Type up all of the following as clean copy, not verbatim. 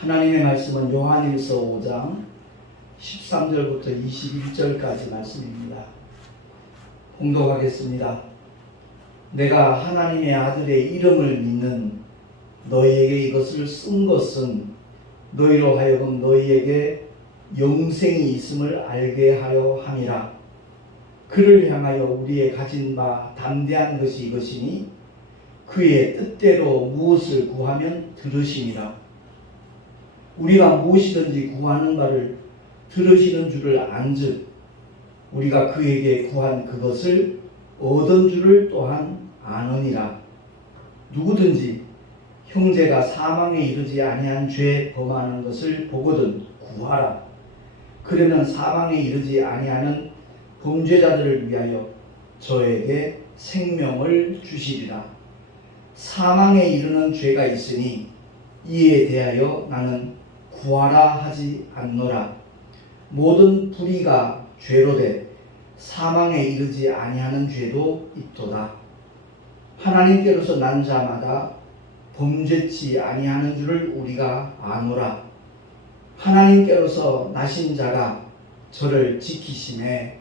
하나님의 말씀은 요한일서 5장 13절부터 21절까지 말씀입니다. 공독하겠습니다. 내가 하나님의 아들의 이름을 믿는 너희에게 이것을 쓴 것은 너희로 하여금 너희에게 영생이 있음을 알게 하려 함이라. 그를 향하여 우리의 가진 바 담대한 것이 이것이니 그의 뜻대로 무엇을 구하면 들으시니라. 우리가 무엇이든지 구하는 바를 들으시는 줄을 안즉 우리가 그에게 구한 그것을 얻은 줄을 또한 아느니라. 누구든지 형제가 사망에 이르지 아니한 죄 범하는 것을 보거든 구하라. 그러면 사망에 이르지 아니하는 범죄자들을 위하여 저에게 생명을 주시리라. 사망에 이르는 죄가 있으니 이에 대하여 나는 구하라 하지 않노라. 모든 불의가 죄로 돼 사망에 이르지 아니하는 죄도 있도다. 하나님께로서 난 자마다 범죄치 아니하는 줄을 우리가 아노라. 하나님께로서 나신 자가 저를 지키심에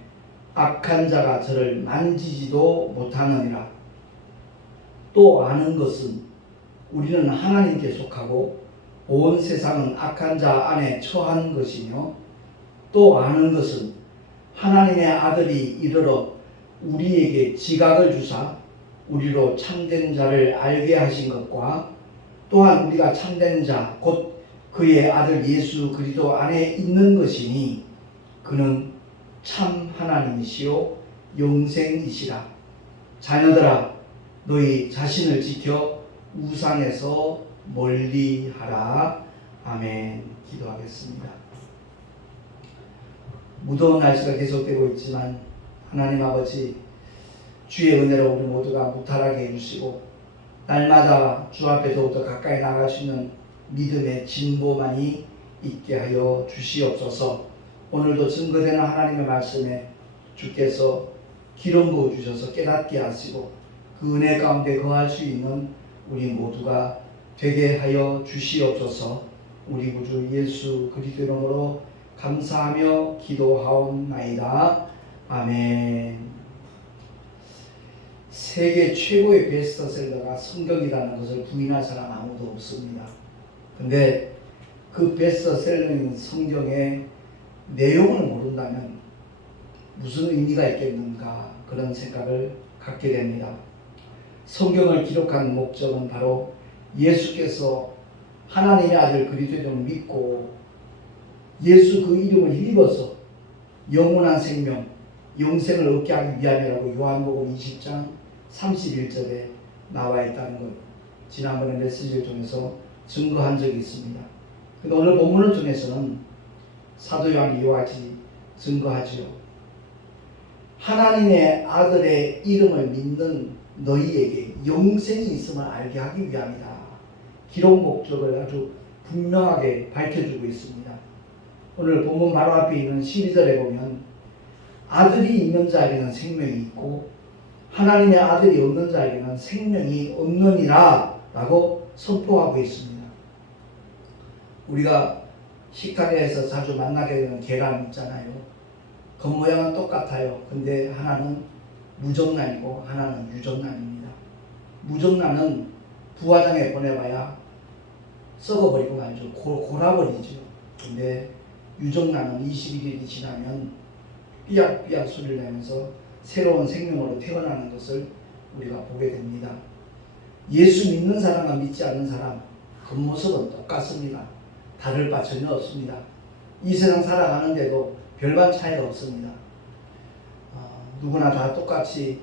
악한 자가 저를 만지지도 못하느니라. 또 아는 것은 우리는 하나님께 속하고 온 세상은 악한 자 안에 처한 것이며, 또 아는 것은 하나님의 아들이 이르러 우리에게 지각을 주사 우리로 참된 자를 알게 하신 것과, 또한 우리가 참된 자 곧 그의 아들 예수 그리스도 안에 있는 것이니 그는 참 하나님이시요 영생이시라. 자녀들아, 너희 자신을 지켜 우상에서 멀리하라. 아멘. 기도하겠습니다. 무더운 날씨가 계속되고 있지만 하나님 아버지, 주의 은혜로 우리 모두가 무탈하게 해주시고 날마다 주 앞에 더욱더 가까이 나갈 수 있는 믿음의 진보만이 있게 하여 주시옵소서. 오늘도 증거되는 하나님의 말씀에 주께서 기름 부어 주셔서 깨닫게 하시고 그 은혜 가운데 거할 수 있는 우리 모두가 되게 하여 주시옵소서. 우리 구주 예수 그리스도 이름으로 감사하며 기도하옵나이다. 아멘. 세계 최고의 베스트셀러가 성경이라는 것을 부인할 사람 아무도 없습니다. 근데 그 베스트셀러인 성경의 내용을 모른다면 무슨 의미가 있겠는가, 그런 생각을 갖게 됩니다. 성경을 기록한 목적은 바로 예수께서 하나님의 아들 그리스도를 믿고 예수 그 이름을 힘입어서 영원한 생명, 영생을 얻게 하기 위함이라고 요한복음 20장 31절에 나와 있다는 것, 지난번에 메시지를 통해서 증거한 적이 있습니다. 그런데 오늘 본문을 통해서는 사도 요한이 이와 같이 증거하지요. 하나님의 아들의 이름을 믿는 너희에게 영생이 있음을 알게 하기 위함이다. 기록 목적을 아주 분명하게 밝혀주고 있습니다. 오늘 본문 바로 앞에 있는 12절에 보면 아들이 있는 자에게는 생명이 있고 하나님의 아들이 없는 자에게는 생명이 없느니라 라고 선포하고 있습니다. 우리가 식탁에서 자주 만나게 되는 계란 있잖아요. 겉모양은 똑같아요. 근데 하나는 무정란이고 하나는 유정란입니다. 무정란은 부화장에 보내봐야 썩어버리고 말죠. 골아버리죠. 근데 유정란은 21일이 지나면 삐약삐약 소리를 내면서 새로운 생명으로 태어나는 것을 우리가 보게 됩니다. 예수 믿는 사람과 믿지 않는 사람, 겉모습은 똑같습니다. 다를 바 전혀 없습니다. 이 세상 살아가는데도 별반 차이가 없습니다. 누구나 다 똑같이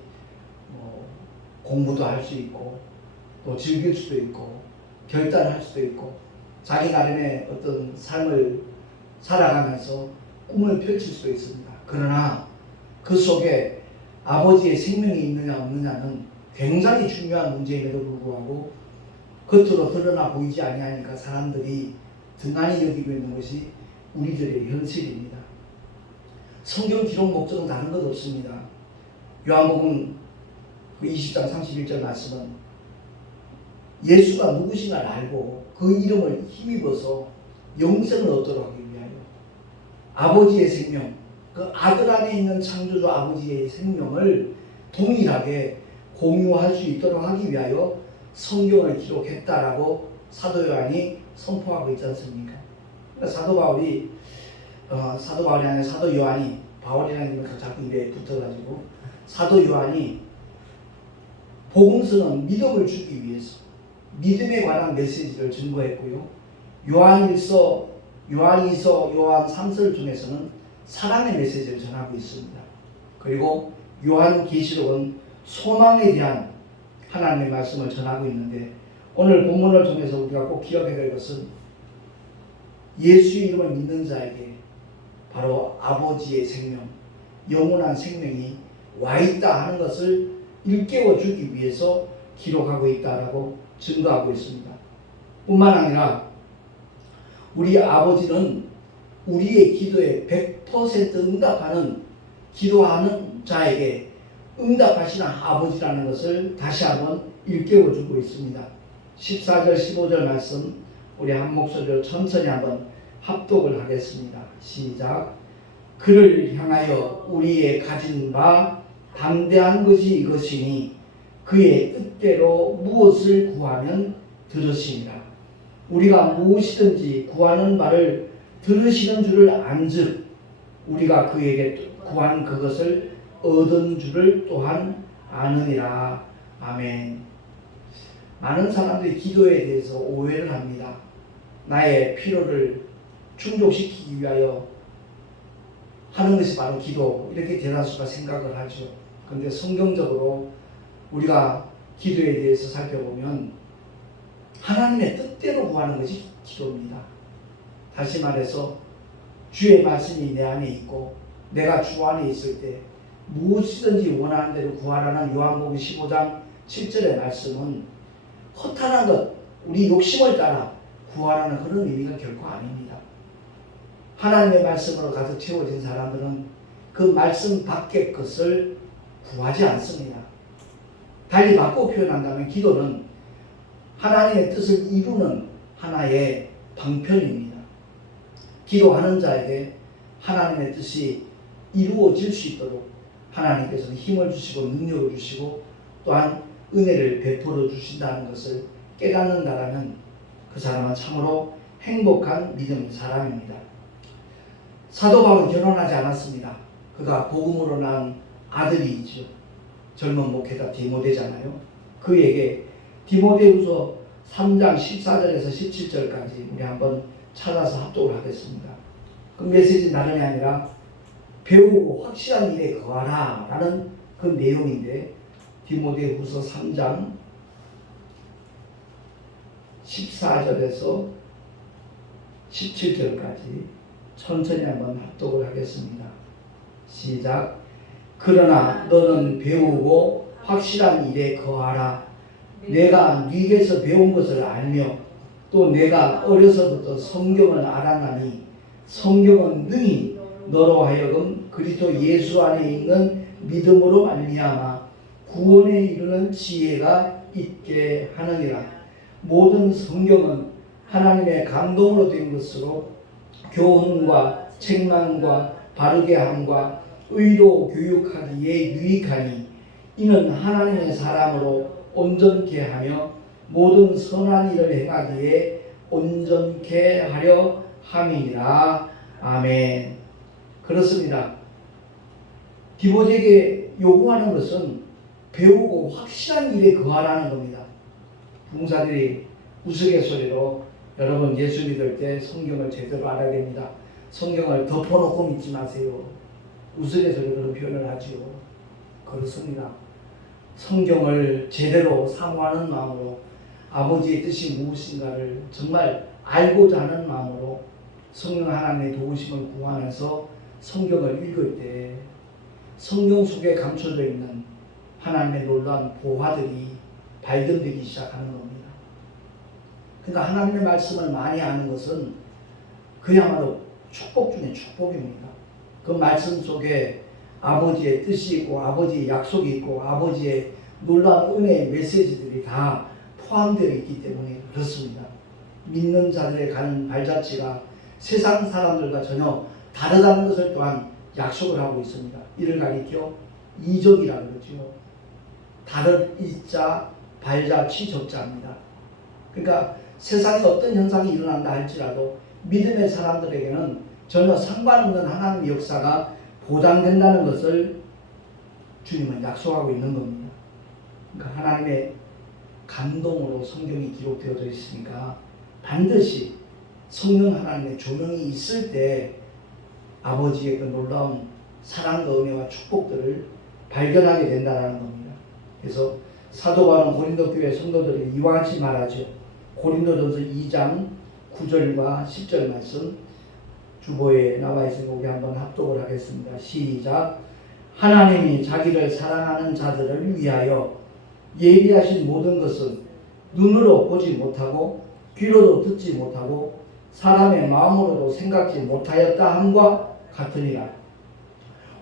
공부도 할 수 있고 또 즐길 수도 있고 결단할 수도 있고 자기 나름의 어떤 삶을 살아가면서 꿈을 펼칠 수도 있습니다. 그러나 그 속에 아버지의 생명이 있느냐 없느냐는 굉장히 중요한 문제임에도 불구하고 겉으로 드러나 보이지 아니하니까 사람들이 등한히 여기고 있는 것이 우리들의 현실입니다. 성경 기록 목적은 다른 것 없습니다. 요한복음 20장 31절 말씀은 예수가 누구신가를 알고 그 이름을 힘입어서 영생을 얻도록 하기 위하여 아버지의 생명, 그 아들 안에 있는 창조주 아버지의 생명을 동일하게 공유할 수 있도록 하기 위하여 성경을 기록했다라고 사도 요한이 선포하고 있지 않습니까? 그러니까 사도 바울이 아니라 사도 요한이, 바울이라는 게 자꾸 입에 붙어가지고 사도 요한이 복음서는 믿음을 주기 위해서 믿음에 관한 메시지를 증거했고요. 요한일서, 요한이서, 요한 3서를 통해서는 사랑의 메시지를 전하고 있습니다. 그리고 요한계시록은 소망에 대한 하나님의 말씀을 전하고 있는데, 오늘 본문을 통해서 우리가 꼭 기억해야 될 것은 예수의 이름을 믿는 자에게 바로 아버지의 생명, 영원한 생명이 와 있다 하는 것을 일깨워 주기 위해서 기록하고 있다라고 증거하고 있습니다. 뿐만 아니라 우리 아버지는 우리의 기도에 100% 응답하는, 기도하는 자에게 응답하시는 아버지라는 것을 다시 한번 일깨워 주고 있습니다. 14절 15절 말씀 우리 한 목소리로 천천히 한번 합독을 하겠습니다. 시작. 그를 향하여 우리의 가진 바 담대한 것이 이것이니 그의 뜻대로 무엇을 구하면 들으시니라. 우리가 무엇이든지 구하는 바를 들으시는 줄을 안즉 우리가 그에게 구한 그것을 얻은 줄을 또한 아느니라. 아멘. 많은 사람들이 기도에 대해서 오해를 합니다. 나의 필요를 충족시키기 위하여 하는 것이 바로 기도, 이렇게 대다수가 생각을 하죠. 그런데 성경적으로 우리가 기도에 대해서 살펴보면 하나님의 뜻대로 구하는 것이 기도입니다. 다시 말해서 주의 말씀이 내 안에 있고 내가 주 안에 있을 때 무엇이든지 원하는 대로 구하라는 요한복음 15장 7절의 말씀은 허탄한 것, 우리 욕심을 따라 구하라는 그런 의미가 결코 아닙니다. 하나님의 말씀으로 가득 채워진 사람들은 그 말씀 밖의 것을 구하지 않습니다. 달리 바꿔 표현한다면 기도는 하나님의 뜻을 이루는 하나의 방편입니다. 기도하는 자에게 하나님의 뜻이 이루어질 수 있도록 하나님께서는 힘을 주시고 능력을 주시고 또한 은혜를 베풀어 주신다는 것을 깨닫는다라면 그 사람은 참으로 행복한 믿음의 사람입니다. 사도 바울은 결혼하지 않았습니다. 그가 복음으로 난 아들이죠. 젊은 목회자 디모데잖아요. 그에게 디모데후서 3장 14절에서 17절까지 우리 한번 찾아서 합독을 하겠습니다. 그 메시지는 다름이 아니라 배우고 확실한 일에 거하라 라는 그 내용인데, 디모데후서 3장 14절에서 17절까지 천천히 한번 합독을 하겠습니다. 시작. 그러나 너는 배우고 확실한 일에 거하라. 내가 네게서 배운 것을 알며 또 내가 어려서부터 성경을 알았나니 성경은 능히 너로 하여금 그리스도 예수 안에 있는 믿음으로 말미암아 구원에 이르는 지혜가 있게 하느니라. 모든 성경은 하나님의 감동으로 된 것으로 교훈과 책망과 바르게 함과 의로 교육하기에 유익하니 이는 하나님의 사람으로 온전케 하며 모든 선한 일을 행하기에 온전케 하려 함이니라. 아멘. 그렇습니다. 디모데에게 요구하는 것은 배우고 확실한 일에 거하라는 겁니다. 부흥사들이 우스갯소리로 여러분 예수 믿을 때 성경을 제대로 알아야 됩니다. 성경을 덮어놓고 믿지 마세요. 우스갯소리로 그런 표현을 하지요. 그렇습니다. 성경을 제대로 사모하는 마음으로 아버지의 뜻이 무엇인가를 정말 알고자 하는 마음으로 성령 하나님의 도우심을 구하면서 성경을 읽을 때 성경 속에 감춰져 있는 하나님의 놀라운 보화들이 발견되기 시작하는 겁니다. 그러니까 하나님의 말씀을 많이 아는 것은 그야말로 축복 중에 축복입니다. 그 말씀 속에 아버지의 뜻이 있고 아버지의 약속이 있고 아버지의 놀라운 은혜의 메시지들이 다 포함되어 있기 때문에 그렇습니다. 믿는 자들의 가는 발자취가 세상 사람들과 전혀 다르다는 것을 또한 약속을 하고 있습니다. 이를 가리켜 이적이라고 그러죠. 다른 이자 발자취 적자입니다. 그러니까 세상에 어떤 현상이 일어난다 할지라도 믿음의 사람들에게는 전혀 상관없는 하나님의 역사가 보장된다는 것을 주님은 약속하고 있는 겁니다. 그러니까 하나님의 감동으로 성경이 기록되어져 있으니까 반드시 성령 하나님의 조명이 있을 때 아버지의 그 놀라운 사랑과 은혜와 축복들을 발견하게 된다는 겁니다. 그래서 사도 바울은 고린도 교회 성도들에게 이와 같이 말하죠. 고린도전서 2장 9절과 10절 말씀 주보에 나와 있으니 우리 한번 합독을 하겠습니다. 시작. 하나님이 자기를 사랑하는 자들을 위하여 예비하신 모든 것은 눈으로 보지 못하고 귀로도 듣지 못하고 사람의 마음으로도 생각지 못하였다 함과 같으니라.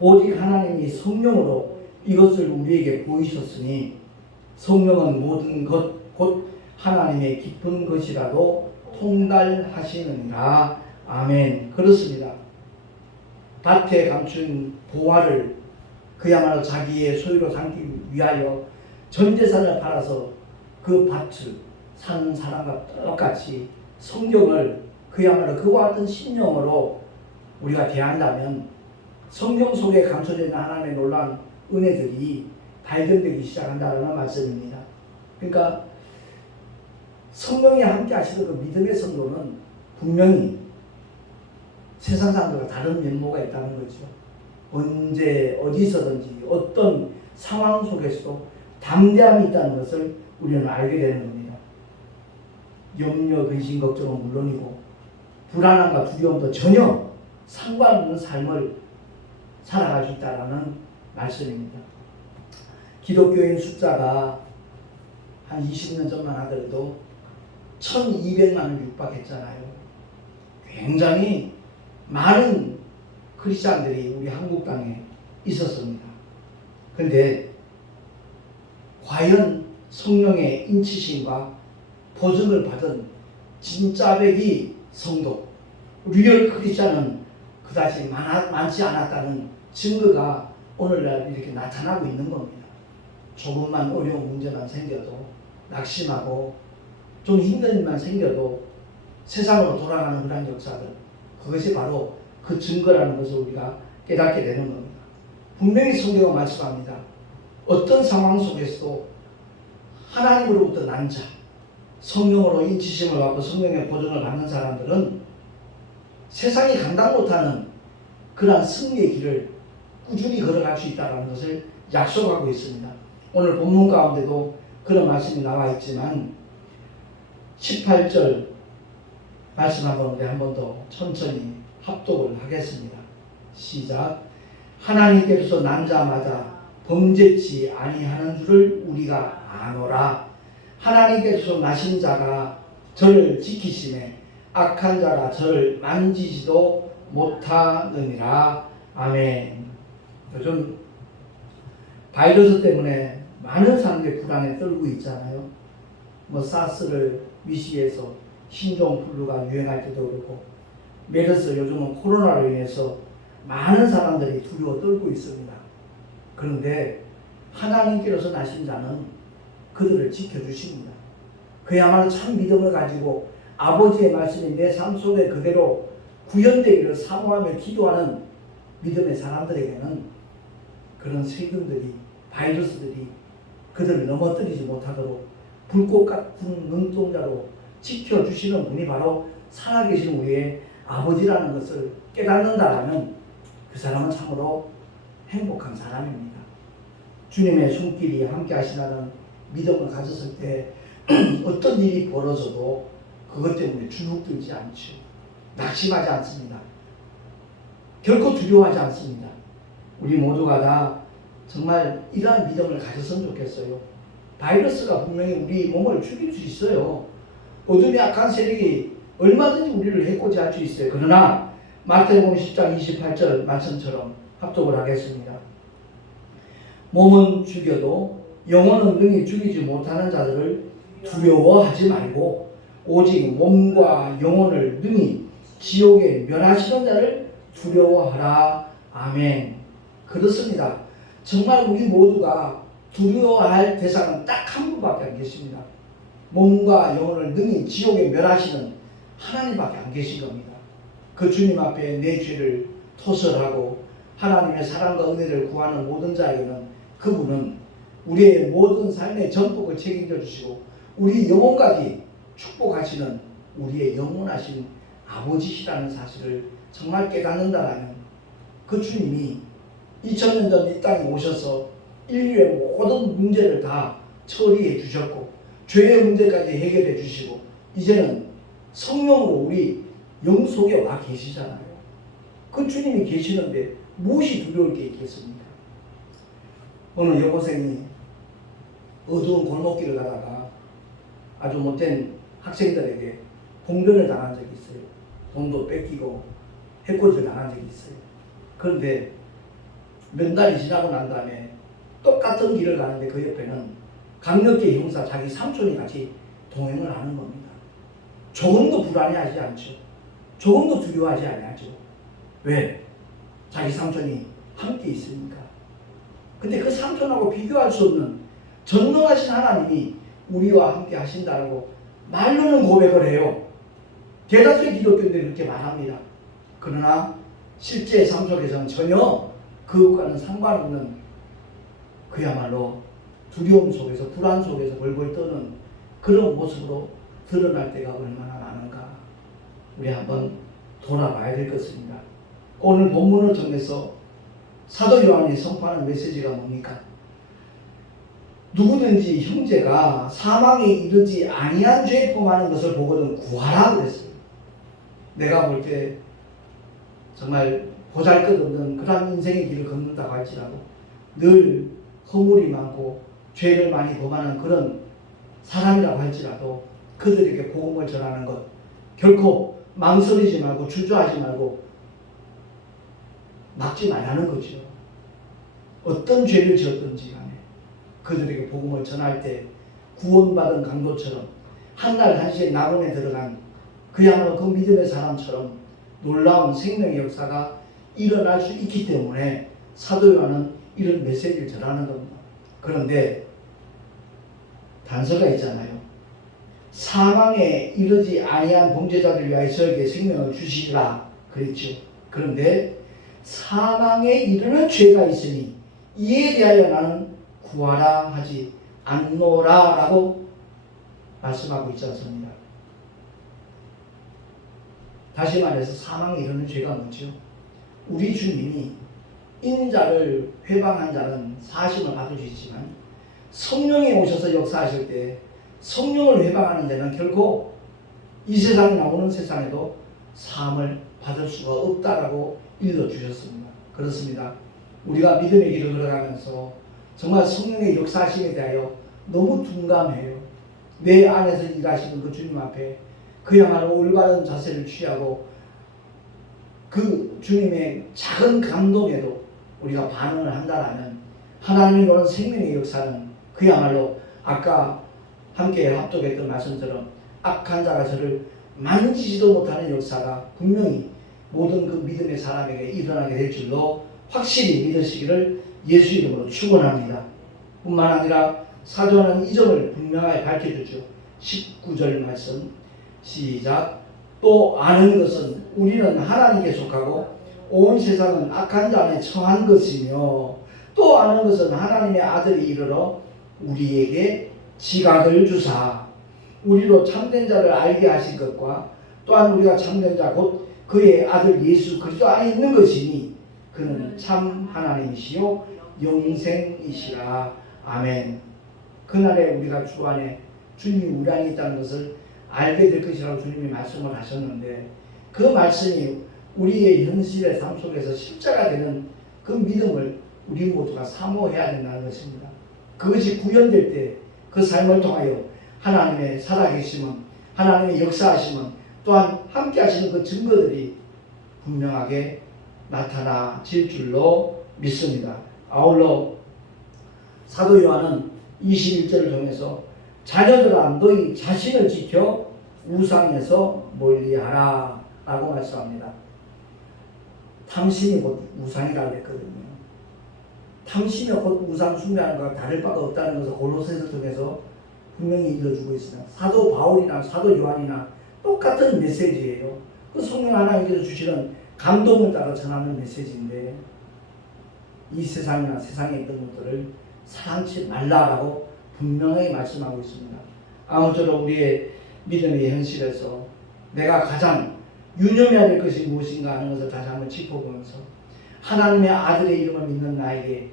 오직 하나님이 성령으로 이것을 우리에게 보이셨으니 성령은 모든 것 곧 하나님의 깊은 것이라도 통달하시느니라. 아멘. 그렇습니다. 밭에 감춘 보화를 그야말로 자기의 소유로 삼기 위하여 전 재산을 팔아서 그 밭을 사는 사람과 똑같이 성경을 그야말로 그와 같은 심령으로 우리가 대한다면 성경 속에 감춰져 있는 하나님의 놀라운 은혜들이 발견되기 시작한다는 말씀입니다. 그러니까 성령이 함께 하시는 그 믿음의 성도는 분명히 세상 사람들과 다른 면모가 있다는 거죠. 언제 어디서든지 어떤 상황 속에서도 담대함이 있다는 것을 우리는 알게 되는 겁니다. 염려, 근심, 걱정은 물론이고 불안함과 두려움도 전혀 상관없는 삶을 살아갈 수 있다는 말씀입니다. 기독교인 숫자가 한 20년 전만 하더라도 1200만을 육박했잖아요. 굉장히 많은 크리스찬들이 우리 한국 땅에 있었습니다. 그런데 과연 성령의 인치심과 보증을 받은 진짜배기 성도, 리얼 크리스찬은 그다지 많지 않았다는 증거가 오늘날 이렇게 나타나고 있는 겁니다. 조금만 어려운 문제만 생겨도 낙심하고 좀 힘든 일만 생겨도 세상으로 돌아가는 그런 역사들, 그것이 바로 그 증거라는 것을 우리가 깨닫게 되는 겁니다. 분명히 성경은 말씀합니다. 어떤 상황 속에서도 하나님으로부터 난 자, 성령으로 인치심을 받고 성령의 보증을 받는 사람들은 세상이 감당 못하는 그러한 승리의 길을 꾸준히 걸어갈 수 있다는 것을 약속하고 있습니다. 오늘 본문 가운데도 그런 말씀이 나와 있지만 18절 말씀 한번 더 천천히 합독을 하겠습니다. 시작. 하나님께서 난자마자 범죄치 아니하는 줄을 우리가 아노라. 하나님께서 나신 자가 저를 지키심에 악한 자가 저를 만지지도 못하느니라. 아멘. 요즘 바이러스 때문에 많은 사람들이 불안에 떨고 있잖아요. 사스를 미시해서 신종플루가 유행할 때도 그렇고, 메르스 요즘은 코로나로 인해서 많은 사람들이 두려워 떨고 있습니다. 그런데 하나님께로서 나신 자는 그들을 지켜주십니다. 그야말로 참 믿음을 가지고 아버지의 말씀이 내 삶 속에 그대로 구현되기를 사모하며 기도하는 믿음의 사람들에게는 그런 세균들이, 바이러스들이 그들을 넘어뜨리지 못하도록 불꽃 같은 눈동자로 지켜주시는 분이 바로 살아계신 우리의 아버지라는 것을 깨닫는다면 그 사람은 참으로 행복한 사람입니다. 주님의 손길이 함께 하시라는 믿음을 가졌을 때 어떤 일이 벌어져도 그것 때문에 주눅들지 않죠. 낙심하지 않습니다. 결코 두려워하지 않습니다. 우리 모두가 다 정말 이러한 믿음을 가졌으면 좋겠어요. 바이러스가 분명히 우리 몸을 죽일 수 있어요. 어둠의 악한 세력이 얼마든지 우리를 해코지할 수 있어요. 그러나 마태복음 10장 28절 말씀처럼 합독을 하겠습니다. 몸은 죽여도 영혼은 능히 죽이지 못하는 자들을 두려워하지 말고 오직 몸과 영혼을 능히 지옥에 멸하시는 자를 두려워하라. 아멘. 그렇습니다. 정말 우리 모두가 두려워할 대상은 딱 한 분밖에 안 계십니다. 몸과 영혼을 능히 지옥에 멸하시는 하나님밖에 안 계신 겁니다. 그 주님 앞에 내 죄를 토설하고 하나님의 사랑과 은혜를 구하는 모든 자에게는 그분은 우리의 모든 삶의 전복을 책임져 주시고 우리 영혼까지 축복하시는 우리의 영원하신 아버지시라는 사실을 정말 깨닫는다라면 그 주님이 2000년 전 이 땅에 오셔서 인류의 모든 문제를 다 처리해 주셨고 죄의 문제까지 해결해 주시고 이제는 성령으로 우리 영 속에 와 계시잖아요. 그 주님이 계시는데 무엇이 두려울 게 있겠습니까? 어느 여고생이 어두운 골목길을 가다가 아주 못된 학생들에게 봉변을 당한 적이 있어요. 돈도 뺏기고 해코지를 당한 적이 있어요. 그런데 몇 달이 지나고 난 다음에 똑같은 길을 가는데 그 옆에는 강력계 형사 자기 삼촌이 같이 동행을 하는 겁니다. 조금도 불안해하지 않죠. 조금도 두려워하지 않죠. 왜? 자기 삼촌이 함께 있으니까. 근데 그 삼촌하고 비교할 수 없는 전능하신 하나님이 우리와 함께 하신다고 말로는 고백을 해요. 대다수의 기독교인들이 그렇게 말합니다. 그러나 실제 삶 속에서는 전혀 그것과는 상관없는 그야말로 두려움 속에서 불안 속에서 벌벌 떠는 그런 모습으로 드러날 때가 얼마나 많은가. 우리 한번 돌아봐야 될 것입니다. 오늘 본문을 통해서 사도 요한이 선포하는 메시지가 뭡니까? 누구든지 형제가 사망에 이르지 아니한 죄에 범하는 것을 보거든 구하라 그랬어요. 내가 볼 때 정말 보잘것없는 그런 인생의 길을 걷는다고 할지라도 늘 허물이 많고 죄를 많이 범하는 그런 사람이라고 할지라도 그들에게 복음을 전하는 것 결코 망설이지 말고 주저하지 말고 막지 말라는 거죠. 어떤 죄를 지었든지 간에 그들에게 복음을 전할 때 구원받은 강도처럼 한날 한시에 낙원에 들어간 그야말로 그 믿음의 사람처럼 놀라운 생명의 역사가 일어날 수 있기 때문에 사도 요한은 이런 메시지를 전하는 겁니다. 그런데 단서가 있잖아요. 사망에 이르지 아니한 범죄자들 위하여 저에게 생명을 주시리라 그랬죠. 그런데 사망에 이르는 죄가 있으니 이에 대하여 나는 구하라 하지 않노라 라고 말씀하고 있지 않습니까? 다시 말해서 사망에 이르는 죄가 뭐죠? 우리 주님이 인자를 회방한 자는 사심을 받을 수 있지만 성령이 오셔서 역사하실 때 성령을 회방하는 자는 결코 이 세상에 나오는 세상에도 사함을 받을 수가 없다라고 일러주셨습니다. 그렇습니다. 우리가 믿음의 길을 걸어가면서 정말 성령의 역사하심에 대하여 너무 둔감해요. 내 안에서 일하시는 그 주님 앞에 그야말로 올바른 자세를 취하고 그 주님의 작은 감동에도 우리가 반응을 한다라면 하나님이 보는 생명의 역사는 그야말로 아까 함께 합독했던 말씀처럼 악한 자가 저를 만지지도 못하는 역사가 분명히 모든 그 믿음의 사람에게 일어나게 될 줄로 확실히 믿으시기를 예수 이름으로 축원합니다. 뿐만 아니라 사도 요한은 이 점을 분명하게 밝혀주죠. 19절 말씀 시작. 또 아는 것은 우리는 하나님께 속하고 온 세상은 악한 자 안에 처한 것이며 또 아는 것은 하나님의 아들이 이르러 우리에게 지각을 주사 우리로 참된 자를 알게 하신 것과 또한 우리가 참된 자 곧 그의 아들 예수 그리스도 안에 있는 것이니 그는 참 하나님이시요 영생이시라. 아멘. 그날에 우리가 주 안에 주님이 우리 안에 있다는 것을 알게 될 것이라고 주님이 말씀을 하셨는데 그 말씀이 우리의 현실의 삶 속에서 실제가 되는 그 믿음을 우리 모두가 사모해야 된다는 것입니다. 그것이 구현될 때 그 삶을 통하여 하나님의 살아계심은 하나님의 역사하심은 또한 함께 하시는 그 증거들이 분명하게 나타나질 줄로 믿습니다. 아울러 사도 요한은 21절을 통해서 자녀들아 너희 자신을 지켜 우상에서 멀리하라 라고 말씀합니다. 탐심이 곧 우상이라고 그랬거든요. 탐심이 곧 우상 숭배하는 것과 다를 바가 없다는 것을 골로새서 통해서 분명히 일러주고 있습니다. 사도 바울이나 사도 요한이나 똑같은 메시지예요. 그 성령 하나님께서 주시는 감동을 따라 전하는 메시지인데 이 세상이나 세상에 있던 것들을 사랑치 말라라고 분명히 말씀하고 있습니다. 아무쪼록 우리의 믿음의 현실에서 내가 가장 유념해야 될 것이 무엇인가 하는 것을 다시 한번 짚어보면서 하나님의 아들의 이름을 믿는 나에게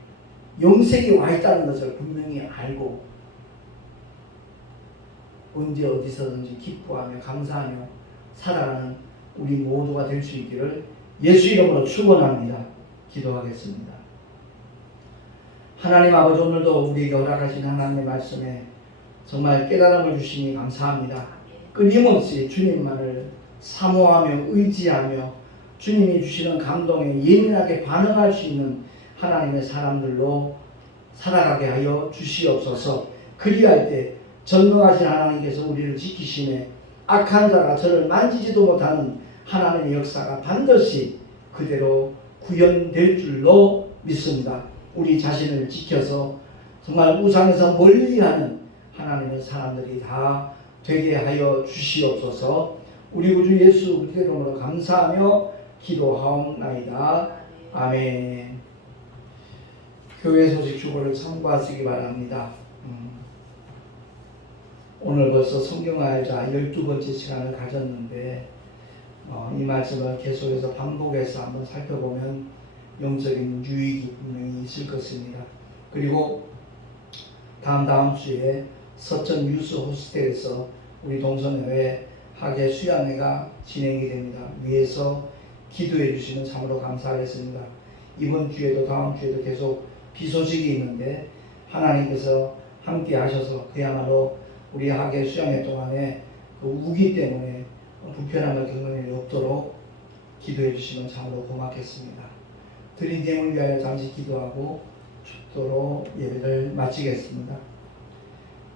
영생이 와 있다는 것을 분명히 알고 언제 어디서든지 기뻐하며 감사하며 살아가는 우리 모두가 될 수 있기를 예수 이름으로 축원합니다. 기도하겠습니다. 하나님 아버지, 오늘도 우리에게 허락하신 하나님의 말씀에 정말 깨달음을 주시니 감사합니다. 끊임없이 주님만을 사모하며 의지하며 주님이 주시는 감동에 예민하게 반응할 수 있는 하나님의 사람들로 살아가게 하여 주시옵소서. 그리할 때 전능하신 하나님께서 우리를 지키시네 악한 자가 저를 만지지도 못하는 하나님의 역사가 반드시 그대로 구현될 줄로 믿습니다. 우리 자신을 지켜서 정말 우상에서 멀리하는 하나님의 사람들이 다 되게 하여 주시옵소서. 우리 구주 예수 그리스도의 이름으로 감사하며 기도하옵나이다. 아멘. 교회 소식 주보를 참고하시기 바랍니다. 오늘 벌써 성경알자 12번째 시간을 가졌는데 이 말씀을 계속해서 반복해서 한번 살펴보면 영적인 유익이 분명히 있을 것입니다. 그리고 다음 주에 서천 유스 호스텔에서 우리 동선회회 학예 수양회가 진행이 됩니다. 위에서 기도해 주시면 참으로 감사하겠습니다. 이번 주에도 다음 주에도 계속 비 소식이 있는데 하나님께서 함께 하셔서 그야말로 우리 학예 수양회 동안에 그 우기 때문에 불편함을 겪는 일이 없도록 기도해 주시면 참으로 고맙겠습니다. 드린 예물 위하여 잠시 기도하고 축도로 예배를 마치겠습니다.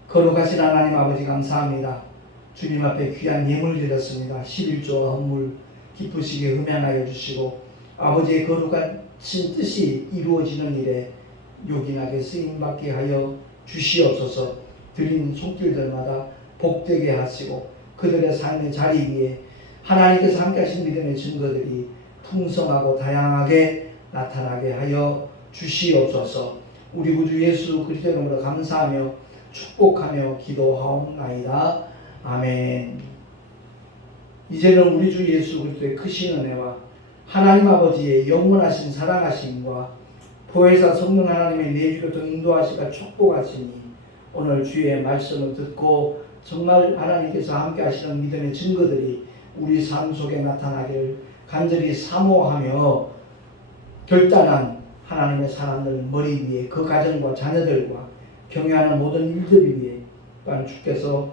거룩하신 하나님 아버지 감사합니다. 주님 앞에 귀한 예물 드렸습니다. 11조와 헌물 기쁘시게 음양하여 주시고 아버지의 거룩하신 뜻이 이루어지는 일에 요긴하게 쓰임받게 하여 주시옵소서. 드린 손길들마다 복되게 하시고 그들의 삶의 자리 위에 하나님께서 함께 하신 믿음의 증거들이 풍성하고 다양하게 나타나게 하여 주시옵소서. 우리 구주 예수 그리스도의 이름으로 감사하며 축복하며 기도하옵나이다. 아멘. 이제는 우리 주 예수 그리스도의 크신 은혜와 하나님 아버지의 영원하신 사랑하심과 보혜사 성령 하나님의 내주로 인도하시가 축복하시니 오늘 주의 말씀을 듣고 정말 하나님께서 함께 하시는 믿음의 증거들이 우리 삶 속에 나타나기를 간절히 사모하며 결단한 하나님의 사람들 머리 위에 그 가정과 자녀들과 경외하는 모든 일들 위에 또한 주께서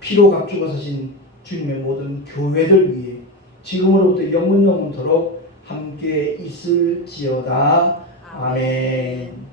피로 값주고 서신 주님의 모든 교회들 위에 지금으로부터 영원토록 함께 있을지어다. 아멘.